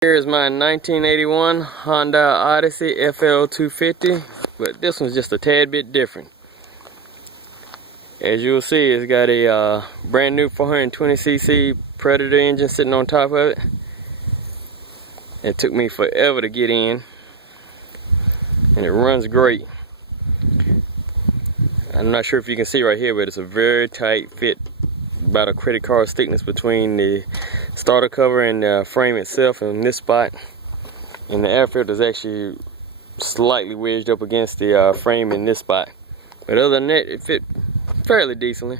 Here is my 1981 Honda Odyssey FL 250, but this one's just a tad bit different. As you'll see, it's got a brand new 420cc Predator engine sitting on top of it. It took me forever to get in, and it runs great. I'm not sure if you can see right here, but it's a very tight fit, about a credit card thickness between the starter cover and the frame itself in this spot, and the air filter is actually slightly wedged up against the frame in this spot, but other than that, it fit fairly decently.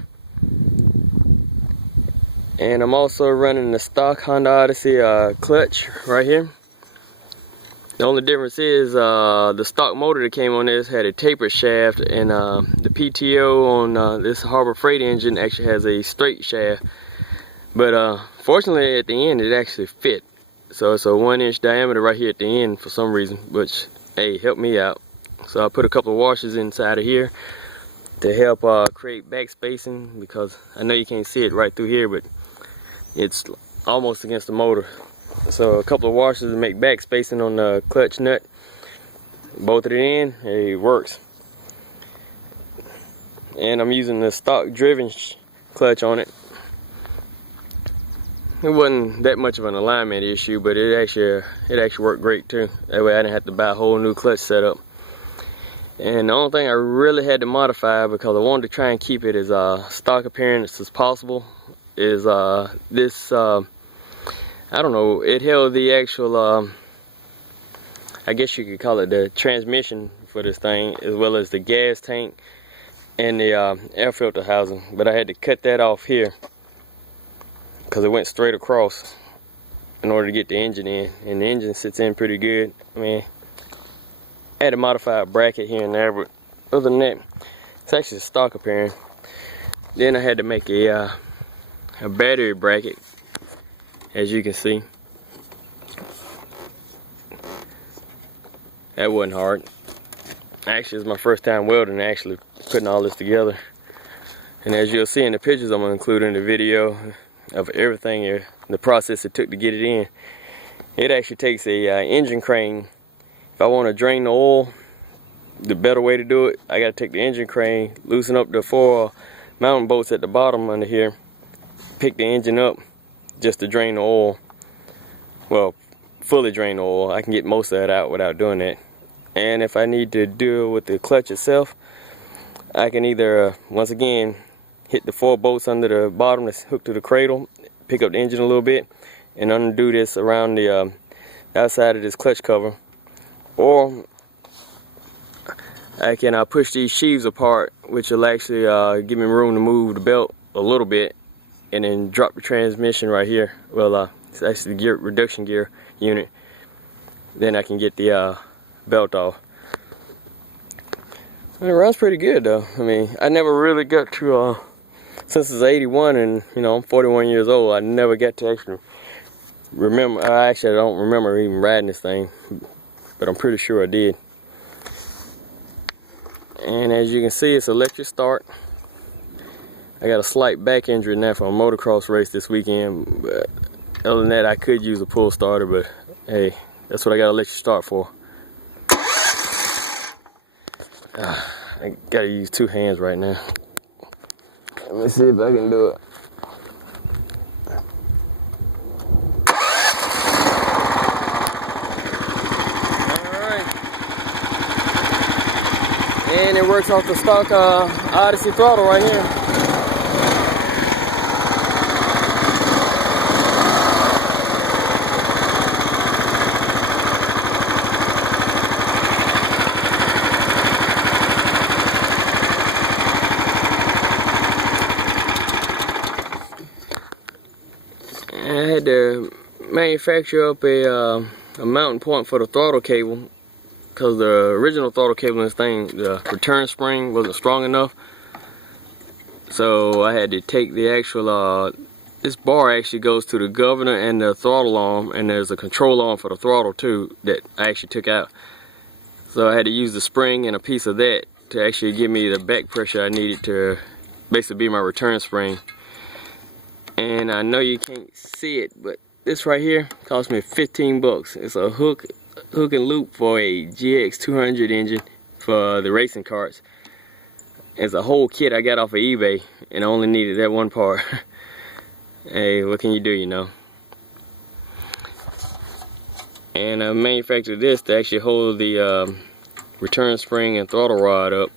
And I'm also running the stock Honda Odyssey clutch right here. The only difference is the stock motor that came on this had a tapered shaft, and the PTO on this Harbor Freight engine actually has a straight shaft. But fortunately at the end it actually fit. So it's a 1-inch diameter right here at the end for some reason, which, hey, helped me out. So I put a couple of washers inside of here to help create back spacing, because I know you can't see it right through here, but it's almost against the motor. So a couple of washers to make back spacing on the clutch nut. Both at the end, it works. And I'm using the stock driven clutch on it. It wasn't that much of an alignment issue, but it actually worked great too. That way I didn't have to buy a whole new clutch setup. And the only thing I really had to modify, because I wanted to try and keep it as stock appearance as possible, is this. I don't know, it held the actual, I guess you could call it the transmission for this thing, as well as the gas tank and the air filter housing. But I had to cut that off here because it went straight across in order to get the engine in, and the engine sits in pretty good. I mean, I had to modify a bracket here and there, but other than that, it's actually stock appearing. Then I had to make a battery bracket, as you can see. That wasn't hard. Actually, it's my first time welding, actually putting all this together. And as you'll see in the pictures I'm going to include in the video of everything, the process it took to get it in. It actually takes a engine crane. If I want to drain the oil, the better way to do it, I got to take the engine crane, loosen up the 4 mounting bolts at the bottom under here, pick the engine up just to drain the oil. Well, fully drain the oil. I can get most of that out without doing that. And if I need to deal with the clutch itself, I can either once again hit the 4 bolts under the bottom that's hooked to the cradle, pick up the engine a little bit, and undo this around the outside of this clutch cover, or I can push these sheaves apart, which will actually give me room to move the belt a little bit, and then drop the transmission right here. Well, it's actually the gear reduction gear unit. Then I can get the belt off. And it runs pretty good though. I mean, I never really got to, since it's 81 and you know I'm 41 years old, I never got to actually remember. I don't remember even riding this thing, but I'm pretty sure I did. And as you can see, it's electric start. I got a slight back injury now from a motocross race this weekend, but other than that, I could use a pull starter, but hey, that's what I got electric start for. I gotta use 2 hands right now. Let me see if I can do it. Alright. And it works off the stock Odyssey throttle right here. I had to manufacture up a mounting point for the throttle cable, because the original throttle cable in this thing, the return spring wasn't strong enough. So I had to take the actual, this bar actually goes to the governor and the throttle arm, and there's a control arm for the throttle too that I actually took out. So I had to use the spring and a piece of that to actually give me the back pressure I needed to basically be my return spring. And I know you can't see it, but this right here cost me 15 bucks. It's a hook and loop for a GX 200 engine for the racing carts. It's a whole kit I got off of eBay, and I only needed that one part. Hey, what can you do, you know? And I manufactured this to actually hold the return spring and throttle rod up.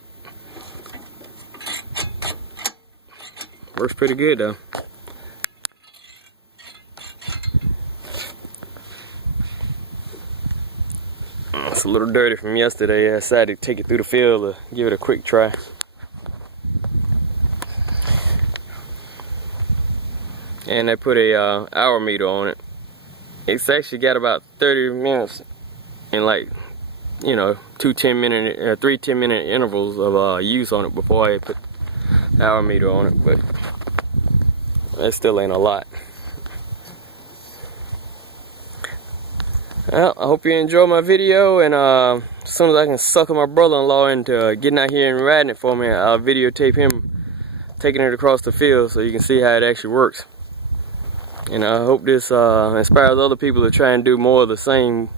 Works pretty good though. It's a little dirty from yesterday. I decided to take it through the field to give it a quick try. And I put a hour meter on it. It's actually got about 30 minutes in, like, you know, three 10-minute intervals of use on it before I put the hour meter on it, but that still ain't a lot. Well, I hope you enjoy my video, and as soon as I can sucker my brother-in-law into getting out here and riding it for me, I'll videotape him taking it across the field so you can see how it actually works. And I hope this inspires other people to try and do more of the same